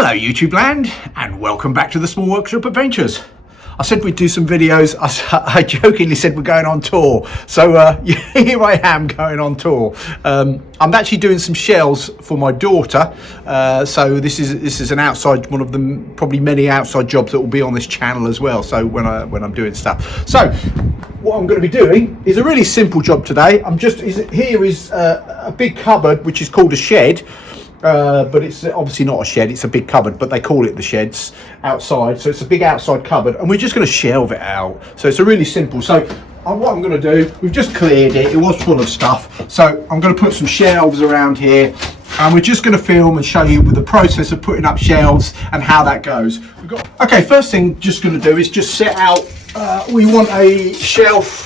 Hello YouTube land, and welcome back to the Small Workshop Adventures. I said we'd do some videos. I jokingly said we're going on tour, so here I am going on tour. I'm actually doing some shelves for my daughter, so this is an outside, one of the probably many outside jobs that will be on this channel as well. So when I'm doing stuff, so what I'm going to be doing is a really simple job today. Here is a big cupboard which is called a shed. But it's obviously not a shed, it's a big cupboard, but they call it the sheds outside. So it's a big outside cupboard, and we're just going to shelve it out. So it's a really simple. So what I'm going to do, we've just cleared it. It was full of stuff. So I'm going to put some shelves around here, and we're just going to film and show you the process of putting up shelves and how that goes. Okay, first thing just going to do is just set out, we want a shelf.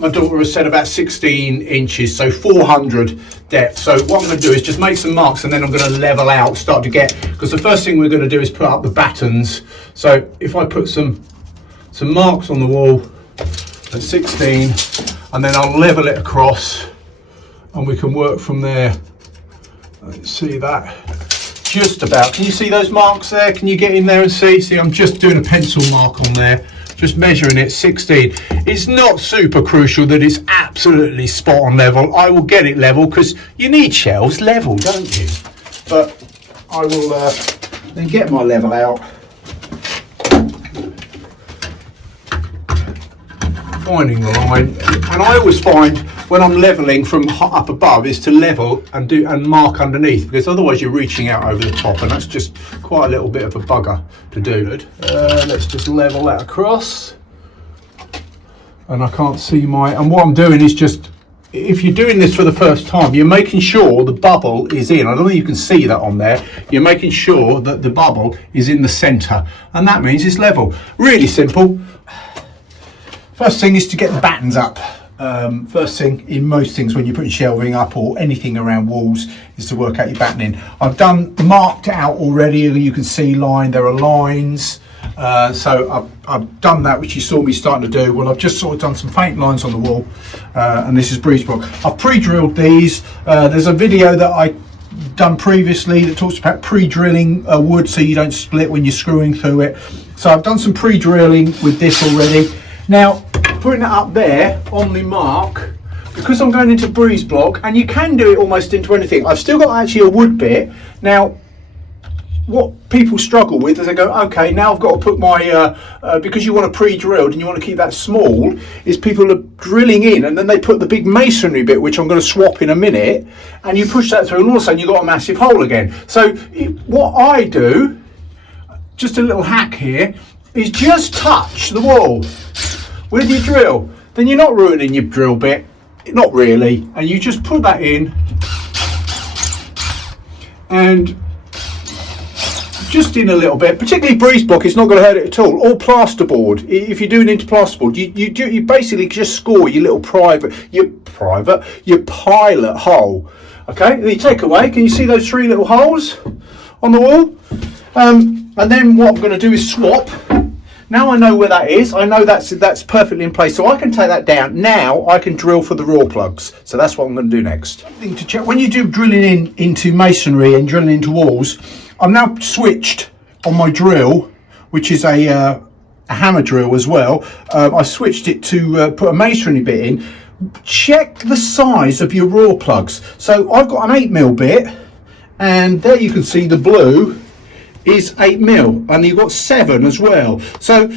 My daughter has said about 16 inches, so 400 depth. So what I'm going to do is just make some marks, and then I'm going to level out, start to get, because the first thing we're going to do is put up the battens. So if I put some marks on the wall at 16, and then I'll level it across, and we can work from there. Let's see that. Just about. Can you see those marks there? Can you get in there and see? See, I'm just doing a pencil mark on there. Just measuring it 16. It's not super crucial that it's absolutely spot on level. I will get it level because you need shelves level, don't you? But I will then get my level out, finding the line, and I always find when I'm leveling from up above is to level and mark underneath, because otherwise you're reaching out over the top, and that's just quite a little bit of a bugger to do. Let's just level that across, and I can't see and what I'm doing is just, if you're doing this for the first time, you're making sure the bubble is in. I don't think you can see that on there. You're making sure that the bubble is in the center, and that means it's level. Really simple. First thing is to get the battens up. First thing in most things when you're putting shelving up or anything around walls is to work out your battening. I've marked it out already. You can see there are lines. So I've done that, which you saw me starting to do. Well, I've just sort of done some faint lines on the wall, and this is breeze block. I've pre-drilled these. There's a video that I done previously that talks about pre-drilling wood so you don't split when you're screwing through it. So I've done some pre-drilling with this already. Now, putting it up there on the mark, because I'm going into breeze block, and you can do it almost into anything. I've still got actually a wood bit. Now, what people struggle with is they go, okay, now I've got to put my, because you want to pre-drilled and you want to keep that small, is people are drilling in, and then they put the big masonry bit, which I'm going to swap in a minute, and you push that through, and all of a sudden you've got a massive hole again. So what I do, just a little hack here, is just touch the wall with your drill. Then you're not ruining your drill bit, not really, and you just put that in, and just in a little bit. Particularly breeze block, it's not going to hurt it at all. Or plasterboard, if you're doing into plasterboard, you basically just score your little your pilot hole. Okay, then you take away. Can you see those 3 little holes on the wall? And then what I'm going to do is swap. Now I know where that is. I know that's perfectly in place, so I can take that down. Now I can drill for the raw plugs. So that's what I'm going to do next. Thing to check when you do drilling into masonry and drilling into walls. I'm now switched on my drill, which is a hammer drill as well. I switched it to put a masonry bit in. Check the size of your raw plugs. So I've got an 8mm bit, and there you can see the blue is 8mm, and you've got 7 as well. So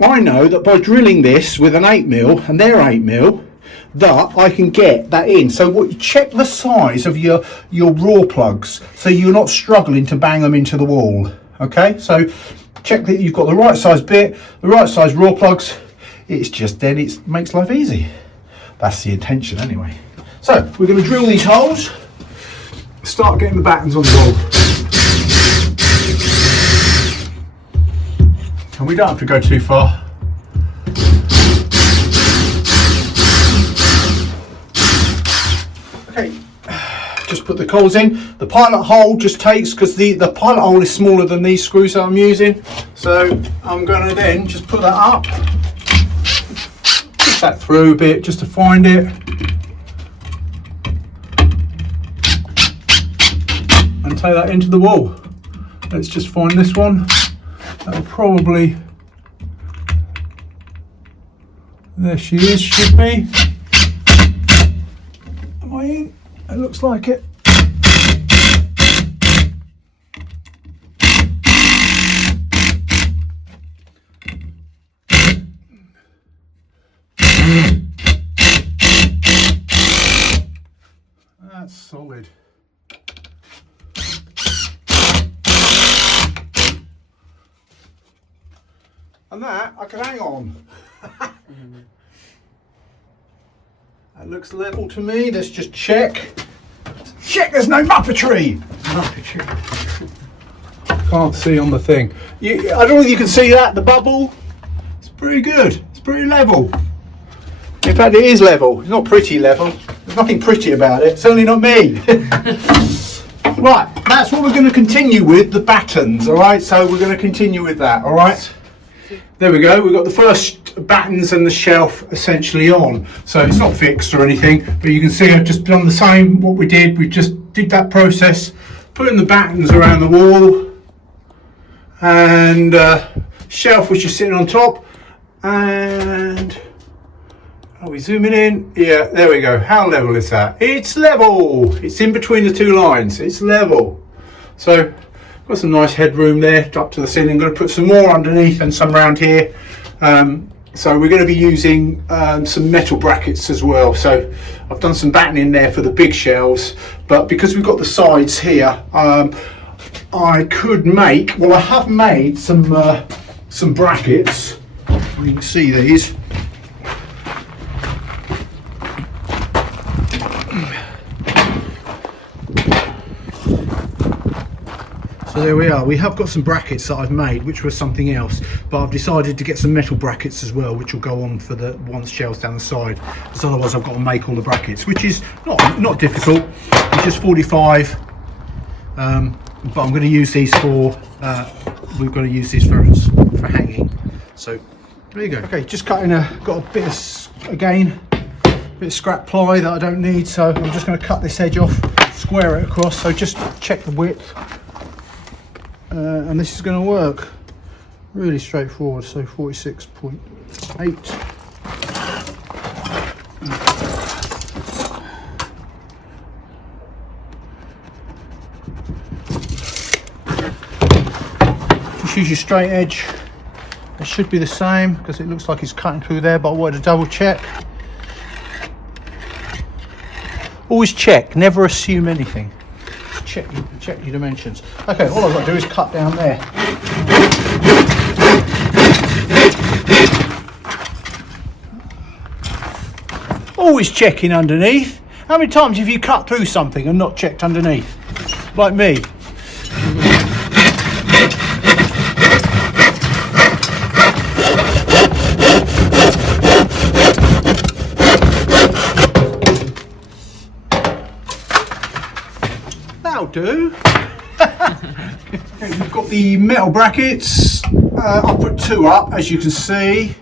I know that by drilling this with an 8mm and they're 8mm, that I can get that in. So check the size of your raw plugs, so you're not struggling to bang them into the wall. Okay, so check that you've got the right size bit, the right size raw plugs. It's just then it makes life easy. That's the intention anyway. So we're going to drill these holes, start getting the battens on the wall. And we don't have to go too far. Okay, just put the coils in. The pilot hole just takes, because the pilot hole is smaller than these screws that I'm using. So I'm going to then just put that up, push that through a bit just to find it, and take that into the wall. let's just find this one. That'll probably, there she is, should be. Am I in? It looks like it. That's solid. And that I can hang on. That looks level to me. Let's just check. Check there's no muppetry. Can't see on the thing. I don't know if you can see that, the bubble. It's pretty good. It's pretty level. In fact, it is level. It's not pretty level. There's nothing pretty about it. Certainly not me. Right, that's what we're going to continue with, the battens. All right, so we're going to continue with that. All right. There we go. We've got the first battens and the shelf essentially on. So it's not fixed or anything, but you can see I've just done the same. What we did, we just did that process, putting the battens around the wall, and shelf was just sitting on top. And are we zooming in? Yeah, there we go. How level is that? It's level. It's in between the two lines. It's level. So got some nice headroom there up to the ceiling. I'm going to put some more underneath and some around here. So we're going to be using some metal brackets as well. So I've done some battening there for the big shelves, but because we've got the sides here, I could make, well, I have made some brackets. You can see these. So there we are. We have got some brackets that I've made, which was something else, but I've decided to get some metal brackets as well, which will go on for the shelves down the side, because otherwise I've got to make all the brackets, which is not difficult. It's just 45, but I'm going to use these for we're going to use these for hanging. So there you go. Okay, just cutting got a bit of scrap ply that I don't need, so I'm just going to cut this edge off, square it across. So just check the width. And this is going to work really straightforward. So 46.8. Just use your straight edge. It should be the same because it looks like it's cutting through there, but I wanted to double check. Always check, never assume anything. Check your dimensions. Okay, all I've got to do is cut down there. Always checking underneath. How many times have you cut through something and not checked underneath? Like me. That'll do. We've got the metal brackets. I'll put two up, as you can see.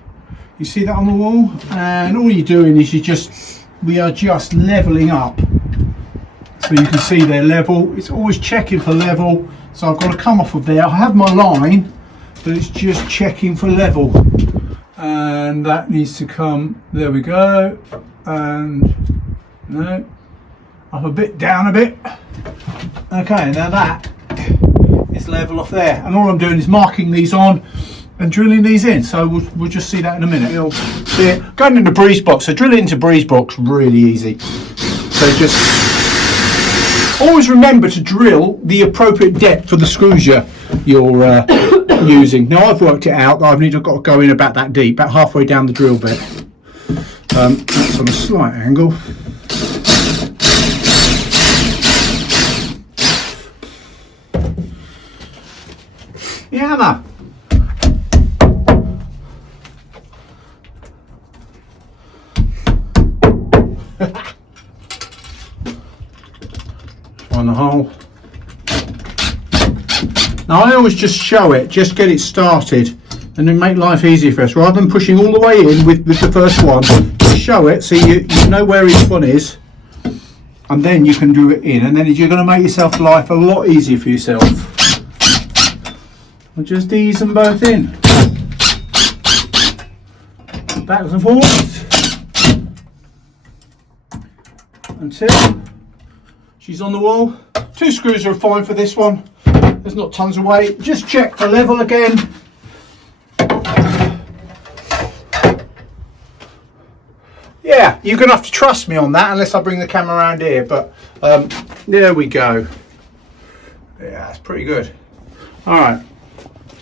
You see that on the wall? And all you're doing is we are just leveling up. So you can see they're level. It's always checking for level. So I've got to come off of there. I have my line, but it's just checking for level. And that needs to come, there we go. And no, up a bit, down a bit. Okay, now that is level off there. And all I'm doing is marking these on and drilling these in. So we'll just see that in a minute. Going into breeze box. So drilling into breeze box, really easy. So just always remember to drill the appropriate depth for the screws you're using. Now I've worked it out that I've got to go in about that deep, about halfway down the drill bit. That's on a slight angle. Yeah, hammer. Find the hole. Now I always just show it, just get it started, and then make life easier for us. Rather than pushing all the way in with the first one, just show it so you know where each one is, and then you can do it in, and then you're going to make yourself life a lot easier for yourself. I'll just ease them both in. Backwards and forwards. Until she's on the wall. 2 screws are fine for this one. There's not tons of weight. Just check the level again. Yeah, you're going to have to trust me on that unless I bring the camera around here, but there we go. Yeah, that's pretty good. All right.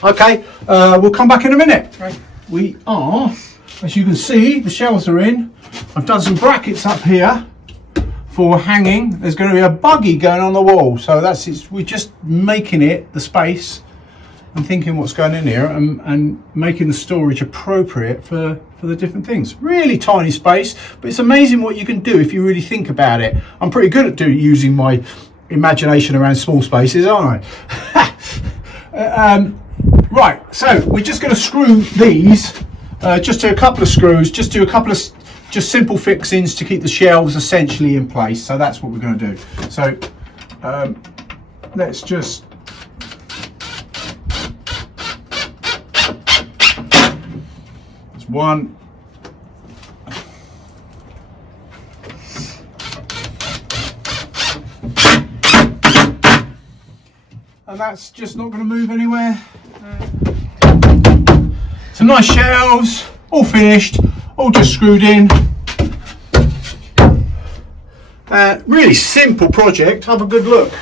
Okay, we'll come back in a minute. Right. We are, as you can see, the shelves are in. I've done some brackets up here for hanging. There's going to be a buggy going on the wall, so that's it. We're just making it the space and thinking what's going in here and making the storage appropriate for the different things. Really tiny space, but it's amazing what you can do if you really think about it. I'm pretty good at using my imagination around small spaces, aren't I? Right, so we're just going to screw these, just do a couple of screws, just do a couple of just simple fixings to keep the shelves essentially in place. So that's what we're going to do. So let's just one. And that's just not going to move anywhere. Some nice shelves, all finished, all just screwed in. Really simple project. Have a good look.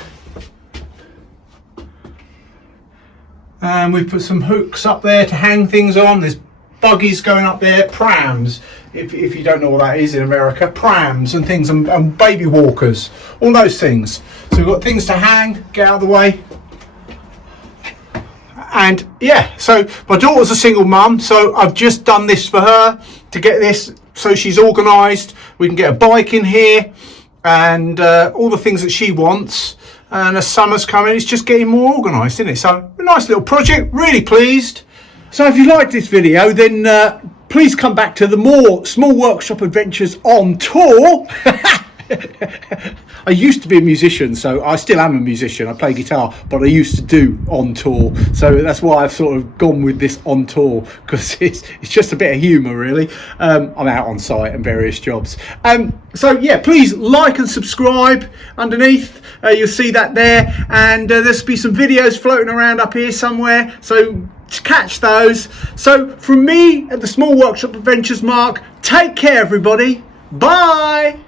And we've put some hooks up there to hang things on. There's buggies going up there, prams, if you don't know what that is in America, prams and things, and baby walkers, all those things. So we've got things to hang, get out of the way. And yeah, so my daughter's a single mum, so I've just done this for her to get this so she's organised. We can get a bike in here and all the things that she wants. And as summer's coming, it's just getting more organised, isn't it? So a nice little project, really pleased. So if you liked this video, then please come back to the more Small Workshop Adventures on tour. I used to be a musician, so I still am a musician. I play guitar, but I used to do on tour. So that's why I've sort of gone with this on tour, because it's just a bit of humour, really. I'm out on site and various jobs. So yeah, please like and subscribe underneath. You'll see that there. And there'll be some videos floating around up here somewhere. So catch those. So from me at the Small Workshop Adventures, Mark, take care, everybody. Bye.